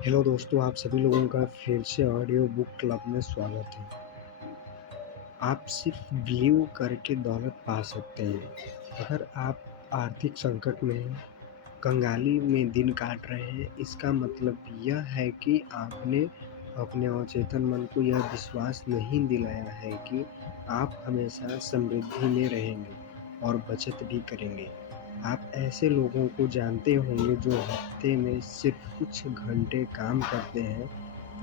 Hello दोस्तों, आप सभी लोगों का फिर से ऑडियो बुक क्लब में स्वागत है। आप सिर्फ बिलीव करके दौलत पा सकते हैं। अगर आप आर्थिक संकट में हैं, कंगाली में दिन काट रहे हैं, इसका मतलब यह है कि आपने अपने अवचेतन मन को यह विश्वास नहीं दिलाया है कि आप हमेशा समृद्धि में रहेंगे और बचत भी करेंगे। आप ऐसे लोगों को जानते होंगे जो हफ्ते में सिर्फ कुछ घंटे काम करते हैं,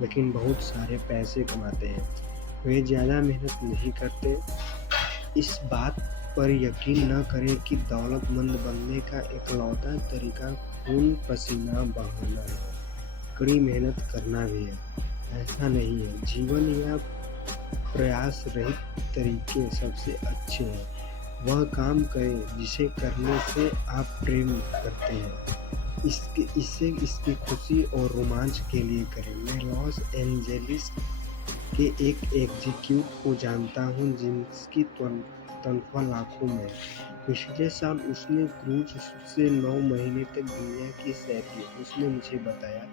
लेकिन बहुत सारे पैसे कमाते हैं। वे ज़्यादा मेहनत नहीं करते। इस बात पर यकीन न करें कि दौलतमंद बनने का इकलौता तरीका खून पसीना बहाना है। कड़ी मेहनत करना भी है, ऐसा नहीं है। जीवन या प्रयास रहित तरीके सबसे अच्छे हैं। वह काम करें जिसे करने से आप प्रेम करते हैं। इसकी खुशी और रोमांच के लिए करें। मैं लॉस एंजेलिस के एक एग्जीक्यूटिव को जानता हूँ जिसकी तनख्वाह लाखों में। पिछले साल उसने क्रूज से 9 महीने तक दुनिया की सैर की। उसने मुझे बताया,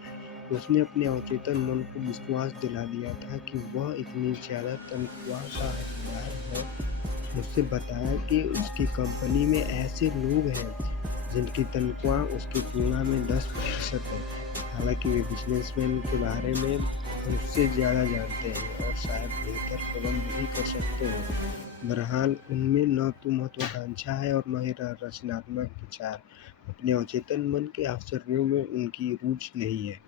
उसने अपने अवचेतन मन को विश्वास दिला दिया था कि वह इतनी ज़्यादा तनख्वाह का हकदार है। मुझसे बताया कि उसकी कंपनी में ऐसे लोग हैं जिनकी तनख्वाह उसकी तुलना में 10% है। हालांकि वे बिजनेसमैन के बारे में मुझसे ज़्यादा जानते हैं और शायद बेहतर प्रबंध भी कर सकते हैं। बहरहाल, उनमें न तो महत्वाकांक्षा है और न ही रचनात्मक विचार। अपने अवचेतन मन के आश्चर्यों में उनकी रुचि नहीं है।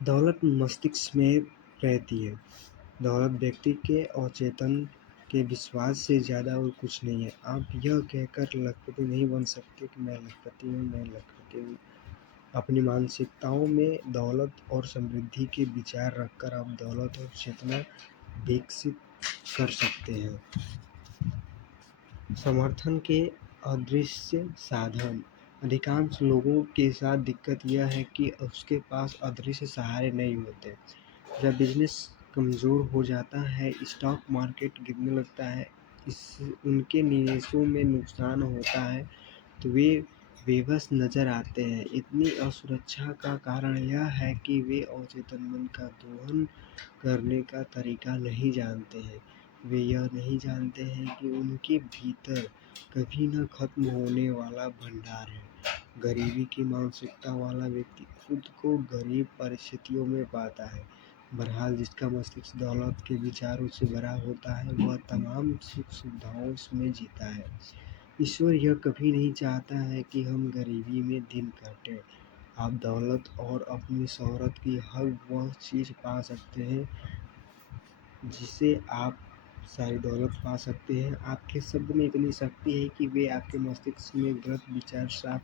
दौलत मस्तिष्क में रहती है। दौलत व्यक्ति के अवचेतन के विश्वास से ज़्यादा और कुछ नहीं है। आप यह कहकर लखपति नहीं बन सकते कि मैं लखपति हूँ, मैं लखपति हूँ। अपनी मानसिकताओं में दौलत और समृद्धि के विचार रखकर आप दौलत और चेतना विकसित कर सकते हैं। समर्थन के अदृश्य साधन। अधिकांश लोगों के साथ दिक्कत यह है कि उसके पास अदृश्य सहारे नहीं होते। जब बिजनेस कमज़ोर हो जाता है, स्टॉक मार्केट गिरने लगता है, उनके निवेशों में नुकसान होता है, तो वे बेबस नज़र आते हैं। इतनी असुरक्षा का कारण यह है कि वे अवचेतन मन का दोहन करने का तरीका नहीं जानते हैं। वे यह नहीं जानते हैं कि उनके भीतर कभी न खत्म होने वाला भंडार है। गरीबी की मानसिकता वाला व्यक्ति खुद को गरीब परिस्थितियों में पाता है। बहरहाल, जिसका मस्तिष्क दौलत के विचारों से भरा होता है, वह तमाम सुख सुविधाओं में जीता है। ईश्वर यह कभी नहीं चाहता है कि हम गरीबी में दिन काटें। आप दौलत और अपनी शोहरत की हर वह चीज़ पा सकते हैं जिसे आप सारी दौलत पा सकते हैं। आपके शब्द में इतनी शक्ति है कि वे आपके मस्तिष्क में गलत विचार साफ